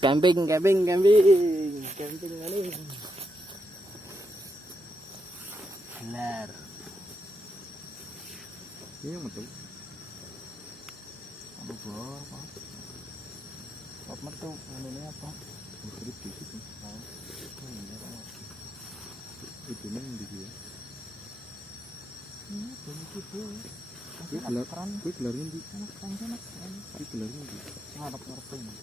Camping kali. Belar. Ini yang metu. Apa bor, apa? Apa metu? Ini apa? Murid gitu. Oh, iya, Pak. Itu nang di dia. Ini bunyi gitu. Kuwi gelar ngendi? Enak kan enak. Kuwi gelar ngendi? Ngarep-ngarep ini.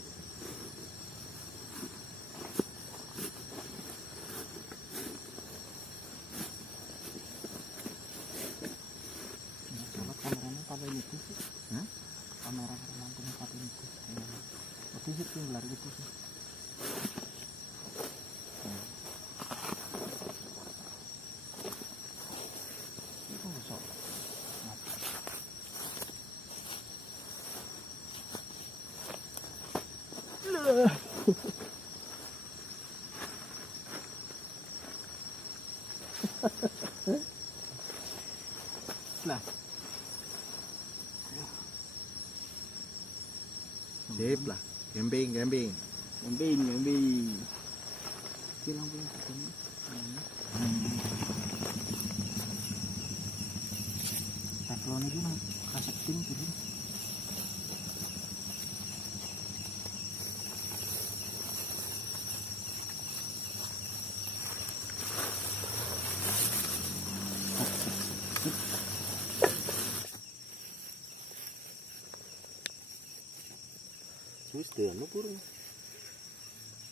Kalau kameranya pakai itu sih. Hah? Kamera lampunya pakai itu. Tapi sih tinggal gitu sih. Itu bisa. Lah. Sip lah. Camping. Camping. Ini lampunya begini. Teflon ini nang kaseting gitu. Wis dene pur.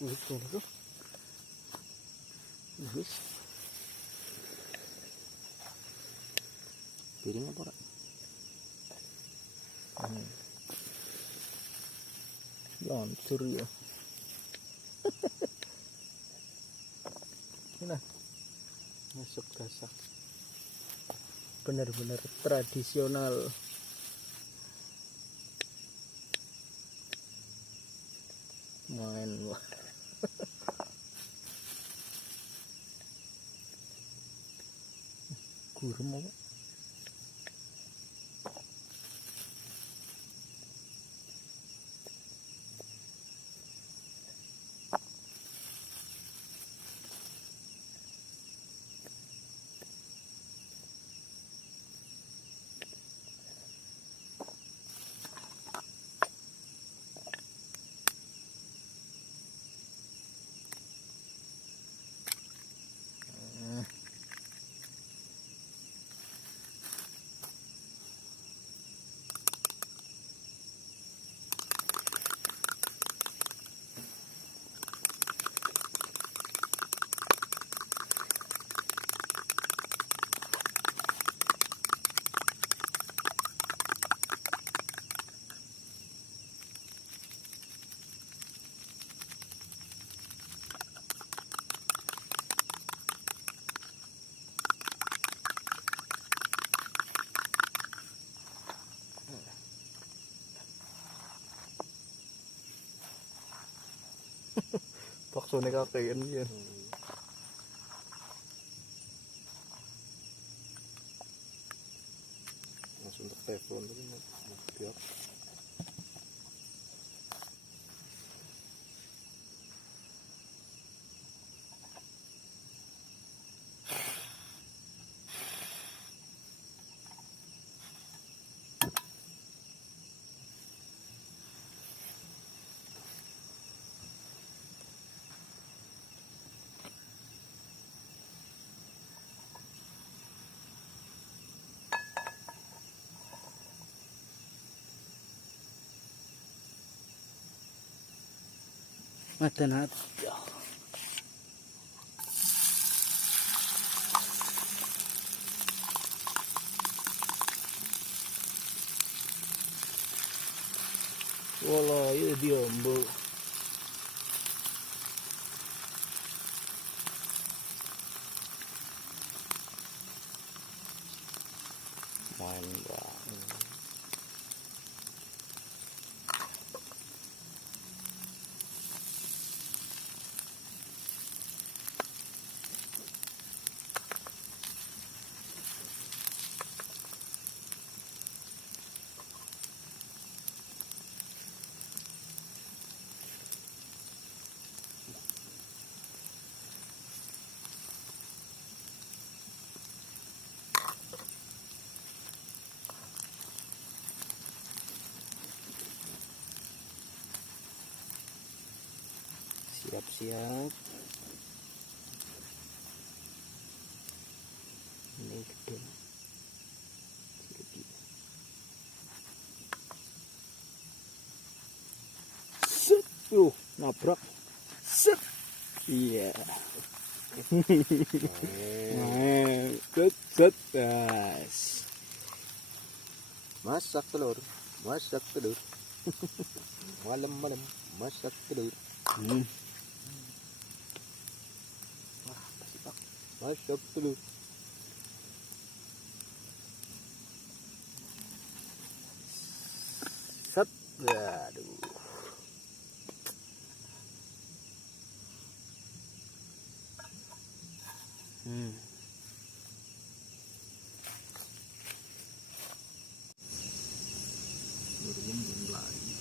Wis tuh. Wis. Piring apa, Pak? Lancur ya. Nah, masuk gasak. Benar-benar tradisional. Main wah. Gurem apa? Paksone kakean ya. Langsung ke teflon tapi biar Madanat. Wala ya diombo. Main enggak. Siap-siap. Ini gede. Set. Nabrak. Set. Iya. Set. Masak telur. Malam-malam masak telur. Wah, kasih Pak. Masak telur. Set. Aduh. Belum lagi.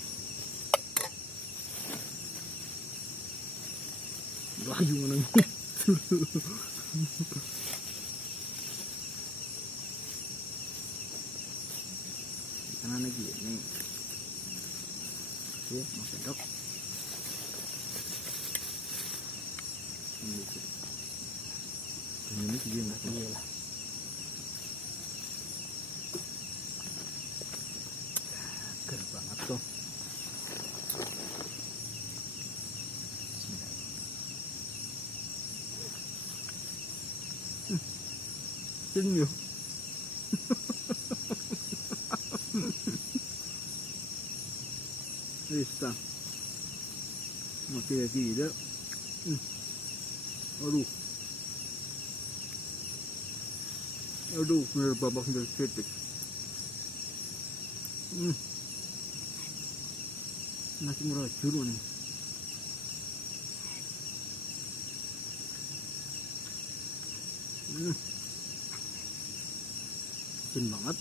Laju mana? Karena lagi ini. Ya, mau sendok. Ini sih enggak iya lah. Ger banget tuh. Senyum. Bisa. Masih tidak. Aduh, bener babak dari titik. Masih meracun nih. Keren banget.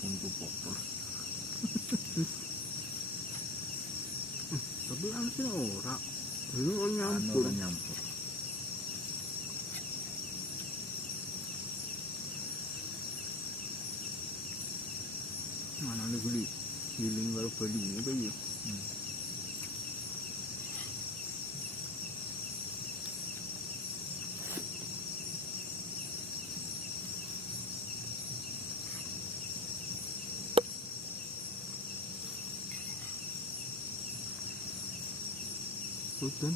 Untuk kotor. Tapi langsung orang. Ini orang nyampur. Mana nih beli? Giling baru beli ini bayu. Hutan.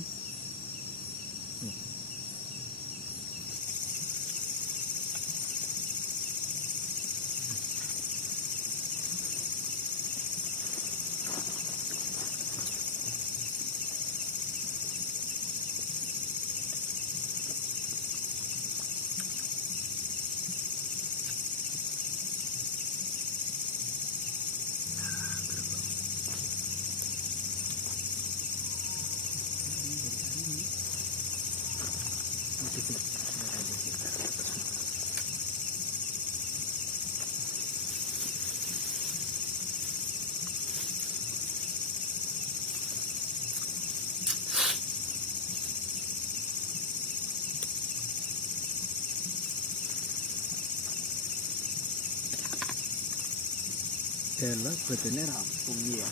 Elah, badannya rampung ya.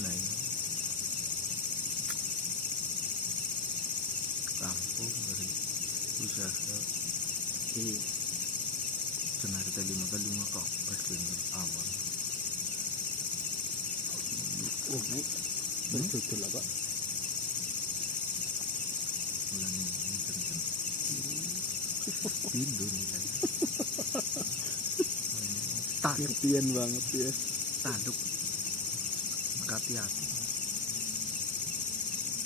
Nah, ini rampung dari usaha di senar tadi makan 5 kok pas dengan awal. Oh, naik betul lah Pak. Bulan ini kenceng. Tidur nih kan. Ngertian banget ya. Tanduk. Hati-hati.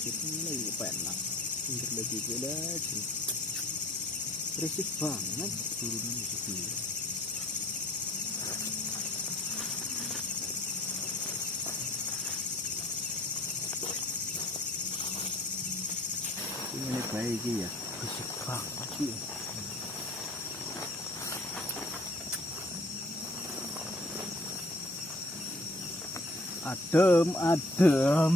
Ini lagi penak. Pinggir lagi beda. Berisik banget. Turunan itu dulu. Ini baik ya. Berisik banget sih. Adem. Aduh.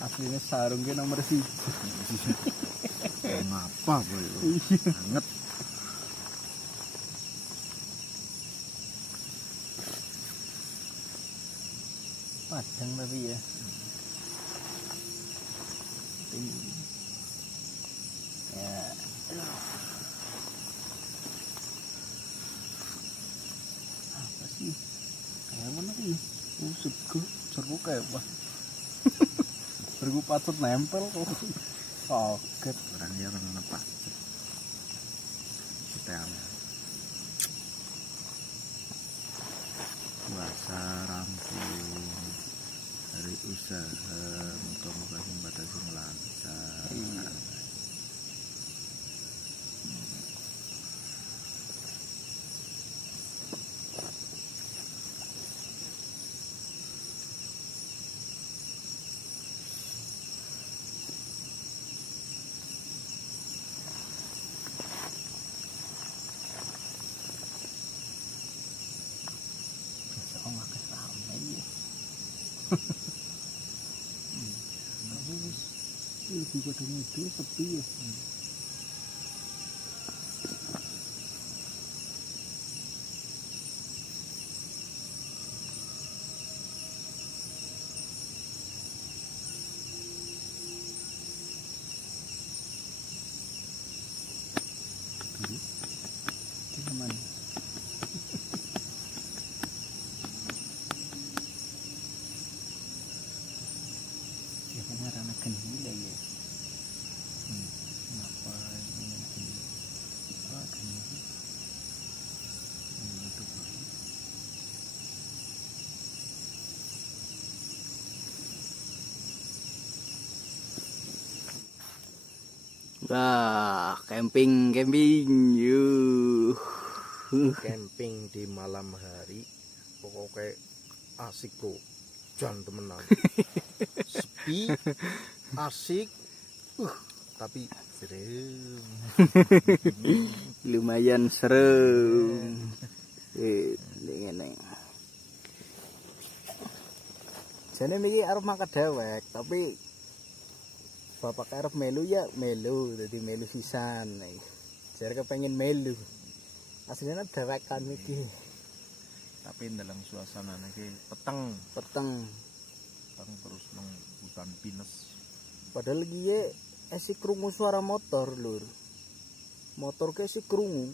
Aslinya sarung ki nomor 1. Ngapa boy? Anget. Padang tapi ya. Ya. Apa sih? Kayak mana sih? Sego jeruk kayak apa? Jeruk patut nempel kok. Kaget. Orangnya orang apa? Kita puasa rampung, hari usaha, muka-muka sing pada sing lancar. Oh makan ramai ya. Tapi lebih kadang itu sepi ya. Di mana? Ya kan karena gila ya. Kenapa ini gini? Apa gini? Itu wah, camping yuk. Camping di malam hari pokoknya asik bro, jangan temenan. Sepi, asik, tapi serem. Lumayan serem. Ngene. Jane niki arep mangkat dewek, tapi bapak arep melu ya melu, dadi melu sisan. Jare kepengin melu. Aslinya dewekan iki. Tapi dalam suasana ini Peteng. terus nang hutan pinus. Padahal iki esi krungu suara motor, Lur. Motor ke esi krungu.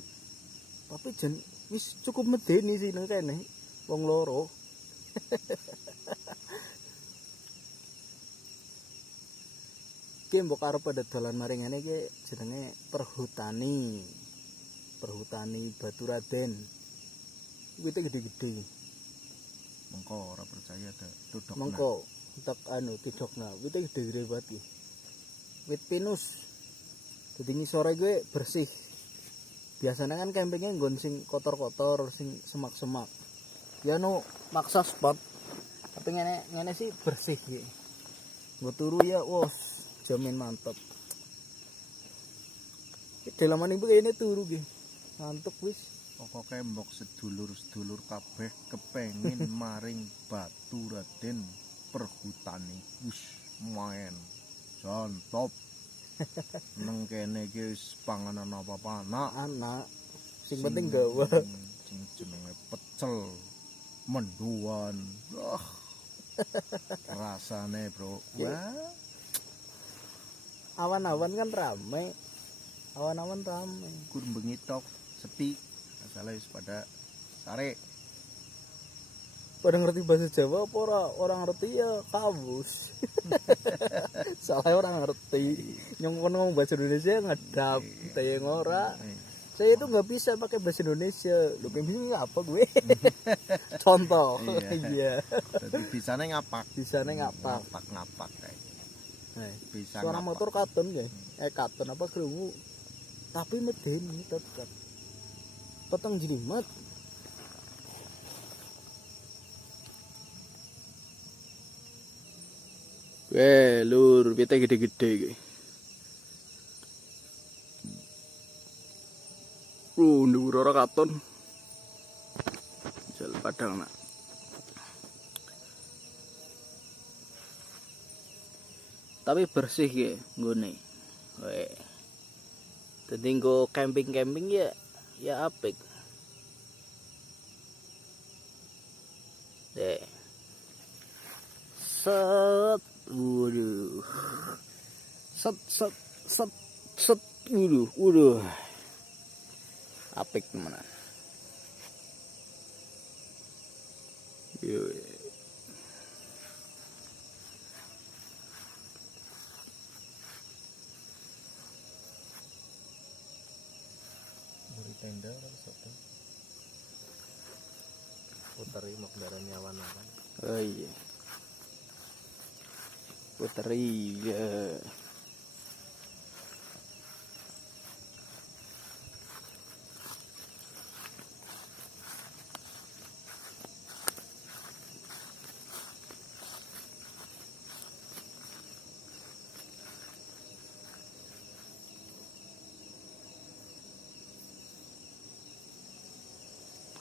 Tapi jen wis cukup medeni sih nang kene. Wong loro. Ki mbok arep pada dalan maringane ki jenenge Perhutani Batu Raden. Wite gede-gede. Mengko ora percaya ada duduk. Mengko tak tidokna. Wite gede-gede banget ki. Wit pinus. Dadi ngisore gue bersih. Biasanya kan campingnya nggon sing kotor-kotor, sing semak-semak. Ya maksa spot. Tapi ngene sih bersih ki. Nggo turu ya wos jamin mantap. Dalaman ibu kayaknya turu ki. Ngantuk wis. Pokoknya mbok sedulur-sedulur kabeh kepengin maring Batu Raden Perhutani wis main jantop. Neng kene iki wis panganan apa-apa anak sing penting gawa sing jenenge pecel menduan. Rasane bro wah. Awan-awan kan rame. Kur bengi tok sepi. Masalah wis pada sare. Pada ngerti bahasa Jawa apa orang ngerti ya kabus. Salah orang ngerti. Yang ngomong bahasa Indonesia ngedap, tayang ora. Saya itu nggak bisa pakai bahasa Indonesia. Lu kayak bisa apa gue? Contoh. Iya. Jadi bisane ngapak. Ngapak kayak. Bisa suara ngapak. Motor katon ya. Katon apa krungu. Tapi medeni tetap. Peteng jelimet. Lur, kita gede-gede iki. Nduwur ora katon. Jal padang nak. Tapi bersih ya nggone. Weh. Dadi nggo camping-camping ya apik. Deh. Set. Waduh. Set set set set. Waduh. Apik temenan. Yo. Dari tenda kan satu. Putari mau kendaraan nyawan kan. Oh iya. Putri ya.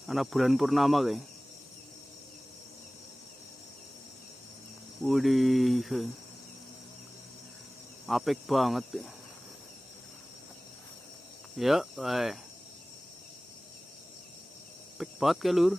Anak bulan purnama kayak. Widih. Apik banget. Ya, apik banget ya lur.